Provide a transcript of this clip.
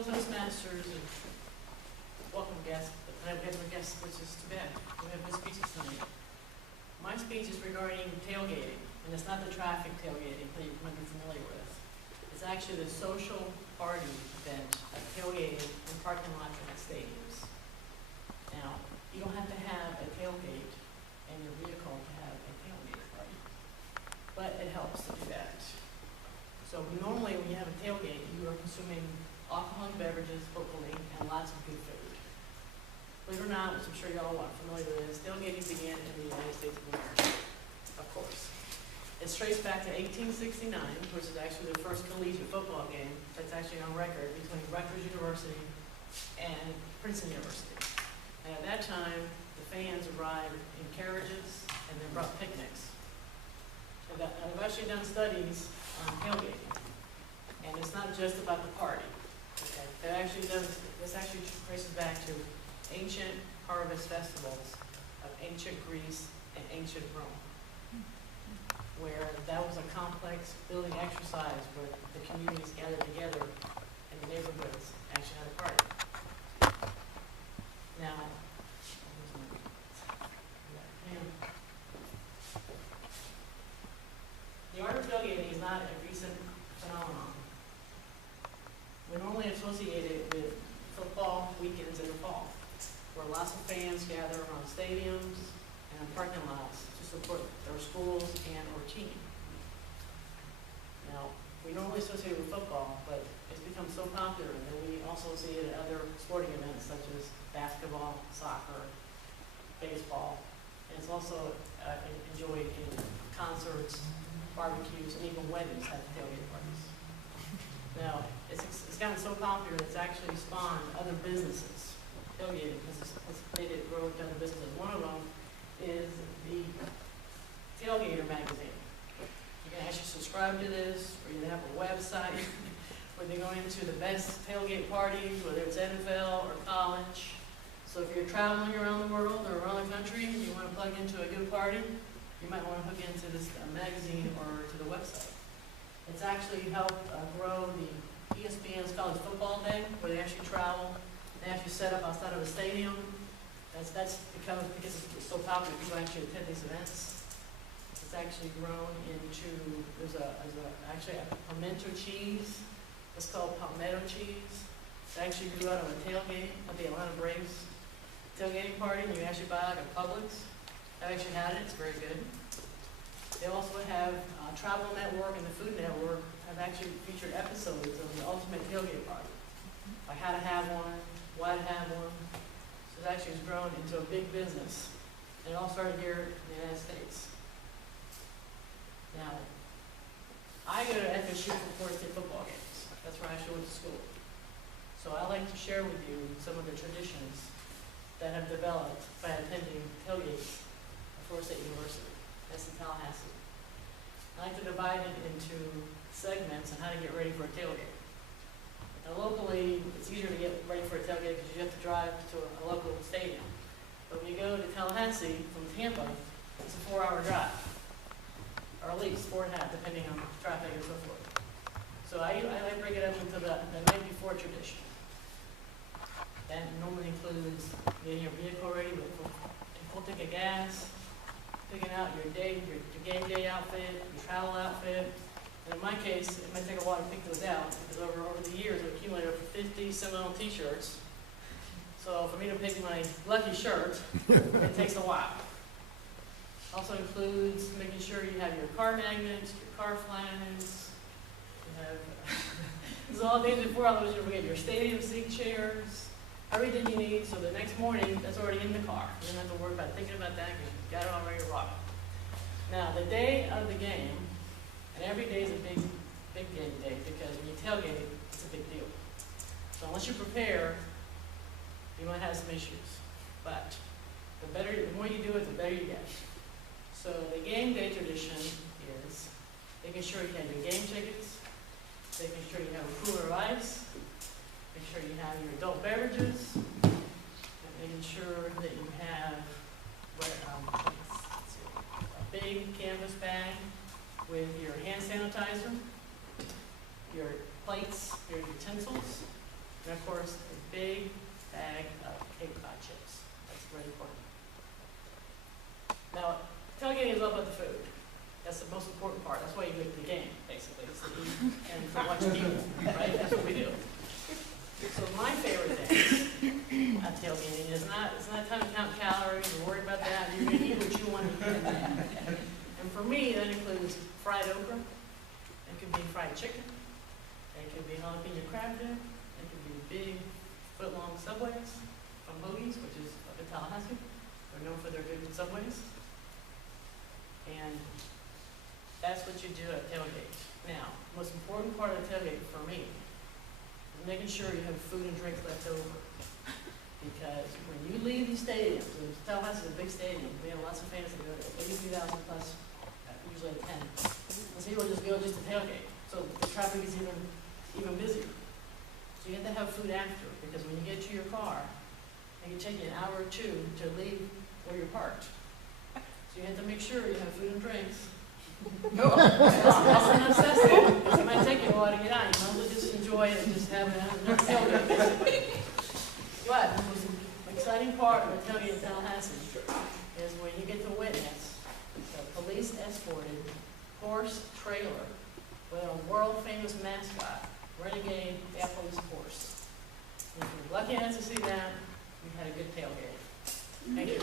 fellow Toastmasters and welcome guests, but I have a guest, which is too bad. We have no speeches tonight. My speech is regarding tailgating, and it's not the traffic tailgating that you might be familiar with. It's actually the social party event of tailgating in parking lots and at stadiums. Now, you don't have to have a tailgate in your vehicle to have a tailgate party, but it helps to do that. So normally when you have a tailgate, you are consuming alcoholic beverages, hopefully, and lots of good food. Believe it or not, which I'm sure y'all are familiar with, tailgating began in the United States of America, of course. It's traced back to 1869, which is actually the first collegiate football game that's actually on record between Rutgers University and Princeton University. And at that time, the fans arrived in carriages and they brought picnics. And I've actually done studies on tailgating, and it's not just about the party. Okay? This actually traces back to ancient harvest festivals of ancient Greece and ancient Rome, where that was a complex building exercise where the communities gathered together and the neighborhoods actually had a party. Now, the art of tailgating is not a recent phenomenon. We normally associate it with football weekends in the fall, where lots of fans gather around stadiums and parking lots to support their schools and or team. Now, we normally associate it with football, but it's become so popular that we also see it at other sporting events such as basketball, soccer, baseball, and it's also enjoyed in concerts, barbecues, and even weddings have tailgate parties. Now, it's gotten so popular that it's actually spawned other businesses, tailgating, because it's made it grow into other businesses. One of them is the Tailgater magazine. You can actually subscribe to this, or you can have a website where they go into the best tailgate parties, whether it's NFL or college. So if you're traveling around the world or around the country and you want to plug into a good party, you might want to hook into this magazine or to the website. It's actually helped grow the ESPN's College Football Day, where they actually travel. They actually set up outside of a stadium. That's because it's so popular, people actually attend these events. It's actually grown into, there's actually a pimento cheese. It's called palmetto cheese. It actually grew out of a tailgate of the Atlanta Braves tailgating party, and you actually buy like a Publix. I've actually had it, it's very good. They also have Travel Network and the Food Network have actually featured episodes of the ultimate tailgate party. Like how to have one, why to have one. So it actually has grown into a big business. And it all started here in the United States. Now, I go to FSU for Florida State football games. That's where I actually went to school. So I like to share with you some of the traditions that have developed by attending tailgates at Florida State University. That's in Tallahassee. I like to divide it into segments on how to get ready for a tailgate. Now locally, it's easier to get ready for a tailgate because you have to drive to a local stadium. But when you go to Tallahassee from Tampa, it's a 4-hour drive. Or at least 4.5, depending on traffic and so forth. So I break it up into the night before tradition. That normally includes getting your vehicle ready with a full tank of gas, picking out your game day outfit, your travel outfit. And in my case, it might take a while to pick those out because over the years I've accumulated over 50 Seminole t-shirts. So for me to pick my lucky shirt, it takes a while. Also includes making sure you have your car magnets, your car flags, you have there's all things before all those you forget your stadium seat chairs, everything you need, so the next morning that's already in the car. You don't have to worry about thinking about that because you've got it all ready to rock. Now the day of the game, and every day is a big game day because when you tailgate, it's a big deal. So unless you prepare, you might have some issues. But the more you do it, the better you get. So the game day tradition is making sure you have your game tickets, making sure you have a cooler of ice, make sure you have your adult beverages, and making sure that you have a big canvas bag with your hand sanitizer, your plates, your utensils, And of course, a big bag of Cape Cod chips. That's very important. Now, tailgating is all about the food. That's the most important part. That's why you go to the game, basically. It's to eat and to watch people, right? That's what we do. So my favorite thing at tailgating is it's not time to count calories or worry about that. You're gonna eat what you want to eat. And for me, that includes fried okra. It could be fried chicken. It could be jalapeno crab dip. It could be big foot-long Subways from Hoagie's, which is up in Tallahassee. They're known for their good Subways. And that's what you do at tailgate. Now, the most important part of the tailgate for me is making sure you have food and drinks left over. Because when you leave these stadiums, and Tallahassee is a big stadium, we have lots of fans that go there, 83,000 plus, usually attend. And some people just go just to tailgate, so the traffic is even busier. So you have to have food after, because when you get to your car, it can take you an hour or two to leave where you're parked. So you have to make sure you have food and drinks. That's a necessity, because it might take you a while to get out. You might as well just enjoy it and just have a tailgate, basically. But the most exciting part of a tailgate in Tallahassee is when you get to witness the police escorted horse trailer with a world famous mascot, Renegade Police Horse. And if you're lucky enough to see that, we had a good tailgate. Thank you.